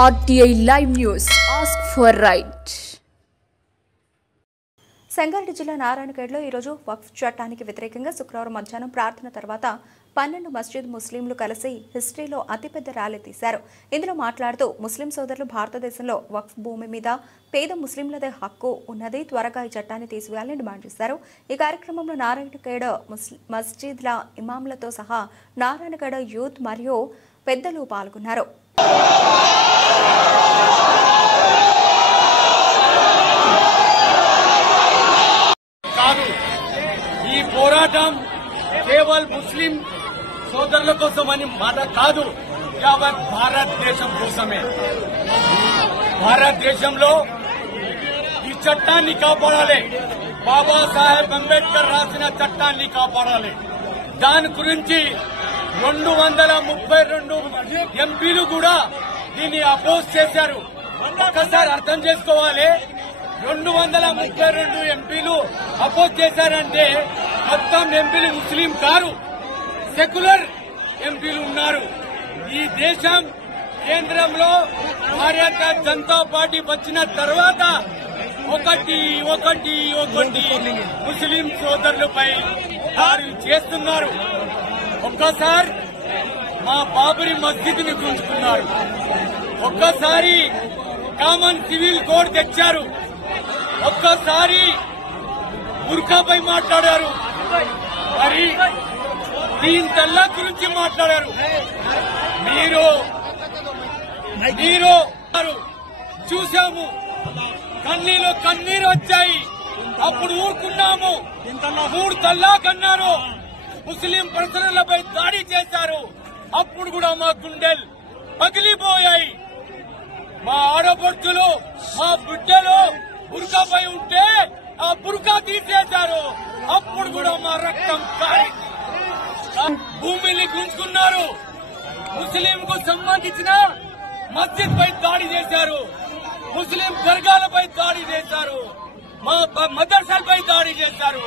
RTI Live News. Ask for right. Sangareddy జిల్లా నారాయణఖేడ్లో ఈరోజు వక్ఫ్ చట్టానికి వ్యతిరేకంగా శుక్రవారం మధ్యాహ్నం ప్రార్థన తర్వాత 12 మస్జిద్ ముస్లింలు కలిసి హిస్టరీలో అతిపెద్ద ర్యాలీ తీశారు. ఇందులో మాట్లాడుతూ ముస్లిం సోదరులు భారతదేశంలో వక్ఫ్ భూమి మీద పేద ముస్లింలదే హక్కు ఉన్నది, త్వరగా ఈ చట్టాన్ని తీసివేయాలని డిమాండ్ చేశారు. ఈ కార్యక్రమంలో నారాయణఖేడ్ మస్జిద్ల ఇమాంలతో సహా నారాయణఖేడ్ యూత్ మరియు పెద్దలు పాల్గొన్నారు. ఈ పోరాటం కేవలం ముస్లిం సోదరుల కోసమని మాట కాదు, యావత్ భారతదేశం కోసమే. భారతదేశంలో ఈ చట్టాన్ని కాపాడాలి. బాబాసాహెబ్ అంబేద్కర్ రాసిన చట్టాన్ని కాపాడాలి. దాని గురించి 232 ఎంపీలు కూడా దీన్ని అపోజ్ చేశారు. ఒకసారి అర్థం చేసుకోవాలి, 232 ఎంపీలు అపోజ్ చేశారంటే మొత్తం ఎంపీలు ముస్లిం కారు, సెక్యులర్ ఎంపీలు ఉన్నారు. ఈ దేశం కేంద్రంలో భారతీయ జనతా పార్టీ వచ్చిన తర్వాత ఒకటి ముస్లిం సోదరులపై దాడులు చేస్తున్నారు. ఒక్కసారి మా బాబరీ మస్జిద్ ని గుంజుకున్నారు, ఒక్కసారి కామన్ సివిల్ కోడ్ తెచ్చారు, ఒక్కసారి బుర్ఖాపై మాట్లాడారు, మరి 3 తలాక్ గురించి మాట్లాడారు. మీరు చూశాము, కన్నీరు వచ్చాయి. అప్పుడు ఊరుకున్నాము. 3 తలాక్ అన్నారు, ముస్లిం ప్రజలపై దాడి చేశారు. అప్పుడు కూడా మా గుండెలు పగిలిపోయాయి. మా ఆడపడుచులు, మా బిడ్డలు బుర్ఖాపై ఉంటే ఆ బుర్ఖా తీసేశారు. అప్పుడు కూడా మా రక్తం కారింది. భూమిని గుంజుకున్నారు. ముస్లింకు సంబంధించిన మస్జిద్ పై దాడి చేశారు, ముస్లిం దర్గాలపై దాడి చేశారు, మా మదర్సాలపై దాడి చేశారు.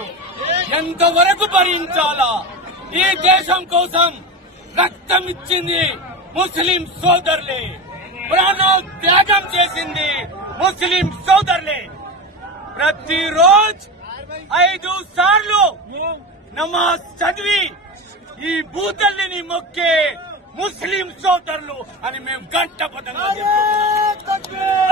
ఎంతవరకు భరించాలా? ఈ దేశం కోసం రక్తం ఇచ్చింది ముస్లిం సోదరులే, ప్రాణం త్యాగం చేసింది ముస్లిం సోదరులే. ప్రతిరోజు 5 సార్లు నమాజ్ చదివి ఈ భూతల్లిని మొక్కే ముస్లిం సోదరులు అని మేము గంటపదంగా చెప్తున్నాం.